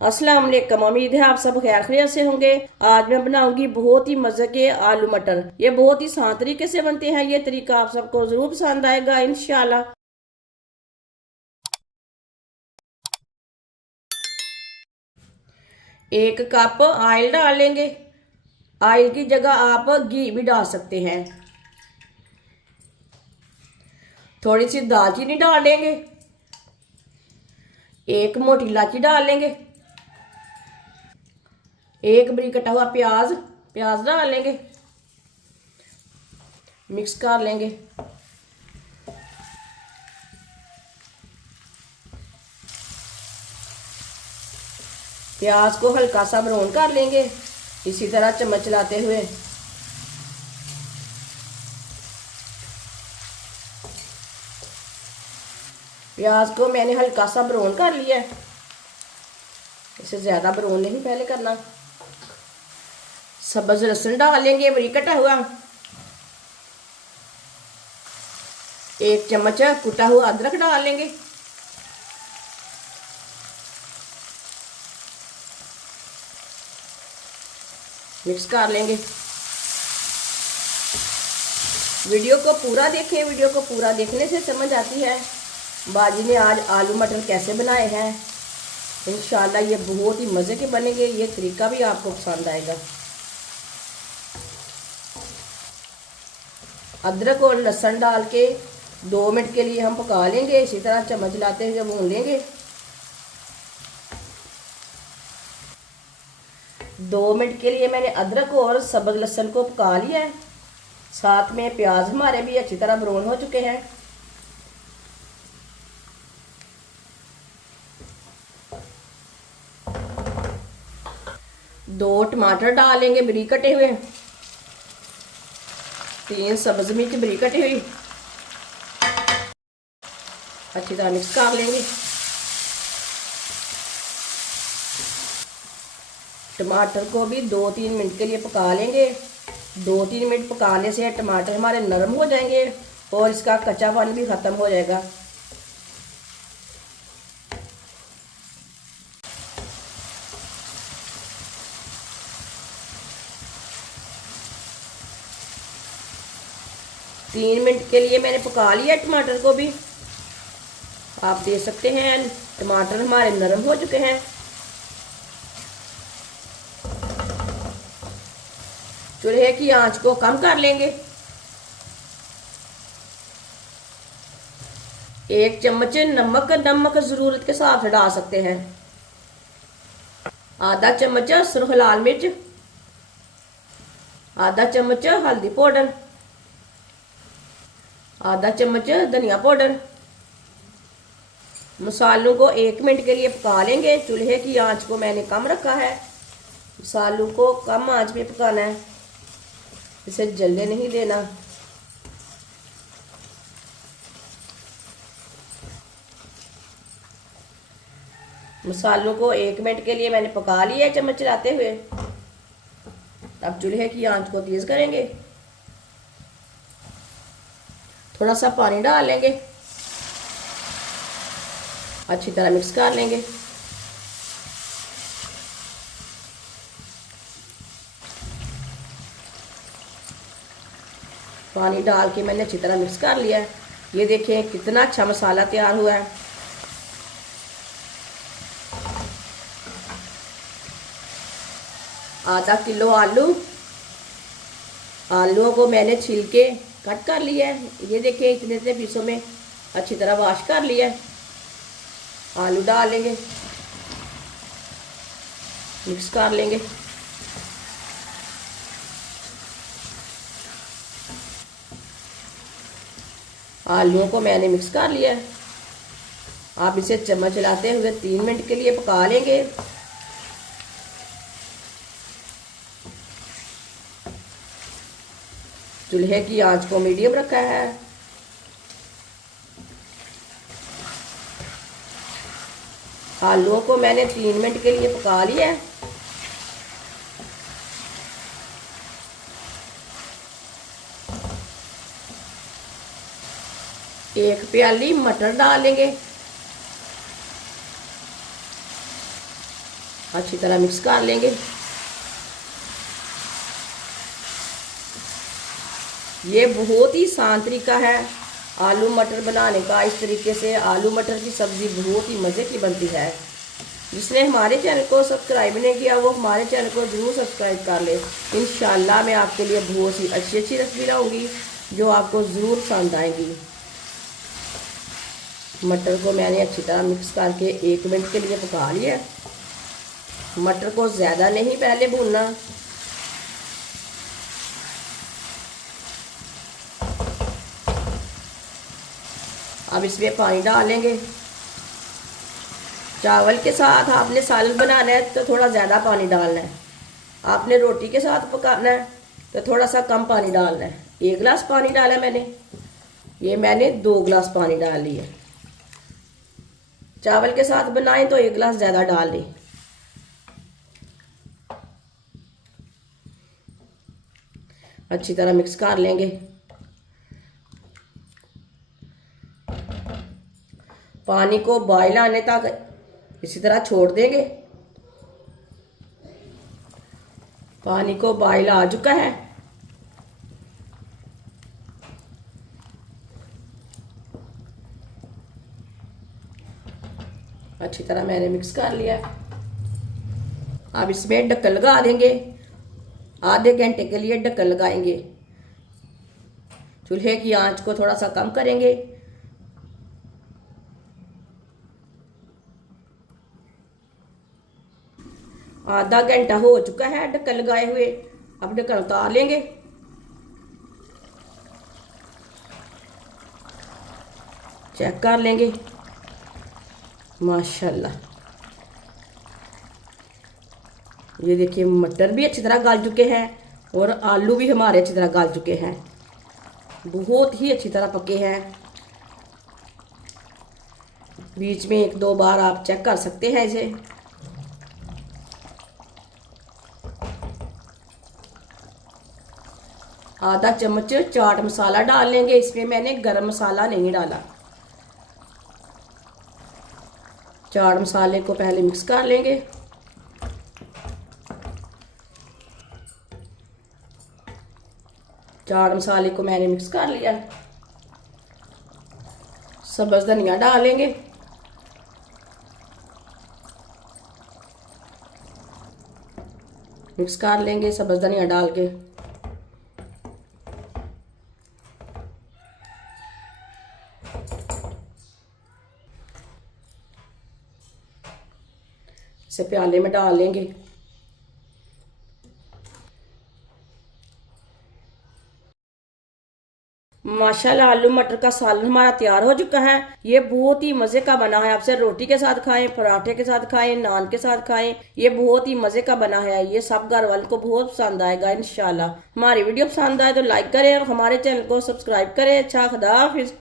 अस्सलाम वालेकुम। उम्मीद है आप सब खैर खैरियत से होंगे। आज मैं बनाऊंगी बहुत ही मजे के आलू मटर। ये बहुत ही आसान तरीके से बनते हैं। ये तरीका आप सबको जरूर पसंद आएगा इंशाल्लाह। एक कप ऑयल डाल लेंगे। ऑयल की जगह आप घी भी डाल सकते हैं। थोड़ी सी दालचीनी डाल लेंगे। एक मोटी इलायची डाल लेंगे। एक बरीक कटा हुआ प्याज प्याज डाल लेंगे। मिक्स कर लेंगे। प्याज को हल्का सा ब्राउन कर लेंगे, इसी तरह चम्मच चलाते हुए। प्याज को मैंने हल्का सा ब्राउन कर लिया है, इसे ज्यादा ब्राउन नहीं पहले करना। सब्ज लहसुन डाल लेंगे बरीक कटा हुआ। एक चम्मच कुटा हुआ अदरक डाल लेंगे। मिक्स कर लेंगे। वीडियो को पूरा देखें, वीडियो को पूरा देखने से समझ आती है बाजी ने आज आलू मटर कैसे बनाए हैं। इंशाल्लाह ये बहुत ही मज़े के बनेंगे। ये तरीका भी आपको पसंद आएगा। अदरक और लहसुन डाल के 2 मिनट के लिए हम पका लेंगे, इसी तरह चम्मच लाते हुए भून लेंगे। 2 मिनट के लिए मैंने अदरक और सब्ज लहसुन को पका लिया है। साथ में प्याज हमारे भी अच्छी तरह ब्राउन हो चुके हैं। दो टमाटर डालेंगे बरीक कटे हुए। 3 सब्ज मिर्च बरीक कटी हुई। अच्छी तरह मिक्स कर लेंगे। टमाटर को भी 2-3 मिनट के लिए पका लेंगे। 2-3 मिनट पकाने से टमाटर हमारे नरम हो जाएंगे और इसका कच्चापन भी खत्म हो जाएगा। तीन मिनट के लिए मैंने पका लिया टमाटर को भी। आप देख सकते हैं टमाटर हमारे नरम हो चुके हैं। चूल्हे की आंच को कम कर लेंगे। 1 चम्मच नमक जरूरत के साथ डाल सकते हैं। आधा चम्मच सुरख लाल मिर्च। आधा चम्मच हल्दी पाउडर। आधा चम्मच धनिया पाउडर। मसालों को 1 मिनट के लिए पका लेंगे। चूल्हे की आंच को मैंने कम रखा है। मसालों को कम आंच में पकाना है, इसे जलने नहीं देना। मसालों को 1 मिनट के लिए मैंने पका लिया चम्मच चलाते हुए। अब चूल्हे की आंच को तेज करेंगे। थोड़ा सा पानी डाल लेंगे। अच्छी तरह मिक्स कर लेंगे। पानी डाल के मैंने अच्छी तरह मिक्स कर लिया है। ये देखें कितना अच्छा मसाला तैयार हुआ है। आधा किलो आलूओं को मैंने छील के कट कर लिया है। ये देखिए इतने इतने पीसों में अच्छी तरह वॉश कर लिया है। आलू डाल लेंगे, मिक्स कर लेंगे। आलूओं को मैंने मिक्स कर लिया है। आप इसे चम्मच चलाते हुए 3 मिनट के लिए पका लेंगे। चूल्हे की आंच को मीडियम रखा है। आलूओं को मैंने 3 मिनट के लिए पका लिया है। एक प्याली मटर डालेंगे। अच्छी तरह मिक्स कर लेंगे। ये बहुत ही आसान तरीका है आलू मटर बनाने का। इस तरीके से आलू मटर की सब्ज़ी बहुत ही मज़े की बनती है। जिसने हमारे चैनल को सब्सक्राइब नहीं किया वो हमारे चैनल को ज़रूर सब्सक्राइब कर ले। इंशाल्लाह मैं आपके लिए बहुत ही अच्छी अच्छी रेसिपी लाऊंगी जो आपको ज़रूर पसंद आएंगी। मटर को मैंने अच्छी तरह मिक्स करके 1 मिनट के लिए पका लिया। मटर को ज़्यादा नहीं पहले भूनना। अब इसमें पानी डालेंगे। चावल के साथ आपने सालन बनाना है तो थोड़ा ज़्यादा पानी डालना है। आपने रोटी के साथ पकाना है तो थोड़ा सा कम पानी डालना है। 1 गिलास पानी डाला मैंने, ये मैंने 2 गिलास पानी डाल लिया। चावल के साथ बनाएं तो 1 गिलास ज़्यादा डाल लें। अच्छी तरह मिक्स कर लेंगे। पानी को बॉयल आने तक इसी तरह छोड़ देंगे। पानी को बॉयल आ चुका है। अच्छी तरह मैंने मिक्स कर लिया। अब इसमें ढक्कन लगा देंगे। आधे घंटे के लिए ढक्कन लगाएंगे। चूल्हे की आंच को थोड़ा सा कम करेंगे। आधा घंटा हो चुका है ढक्कन लगाए हुए। अब ढक्कन उतार लेंगे। चेक कर लेंगे। माशाल्लाह, ये देखिए मटर भी अच्छी तरह गल चुके हैं और आलू भी हमारे अच्छी तरह गल चुके हैं। बहुत ही अच्छी तरह पके हैं। बीच में 1-2 बार आप चेक कर सकते हैं इसे। आधा चम्मच चाट मसाला डाल लेंगे। इसमें मैंने गरम मसाला नहीं डाला। चाट मसाले को पहले मिक्स कर लेंगे। चाट मसाले को मैंने मिक्स कर लिया। सब्ज़ धनिया डालेंगे। मिक्स कर लेंगे सब्ज़ धनिया डाल के। इसे प्याले में डाल लेंगे। माशाल्लाह आलू मटर का सालन हमारा तैयार हो चुका है। ये बहुत ही मजे का बना है। आपसे रोटी के साथ खाएं, पराठे के साथ खाएं, नान के साथ खाएं। ये बहुत ही मजे का बना है। ये सब घर वालों को बहुत पसंद आएगा इंशाल्लाह। हमारी वीडियो पसंद आए तो लाइक करें और हमारे चैनल को सब्सक्राइब करें। अच्छा, खुदा हाफिज।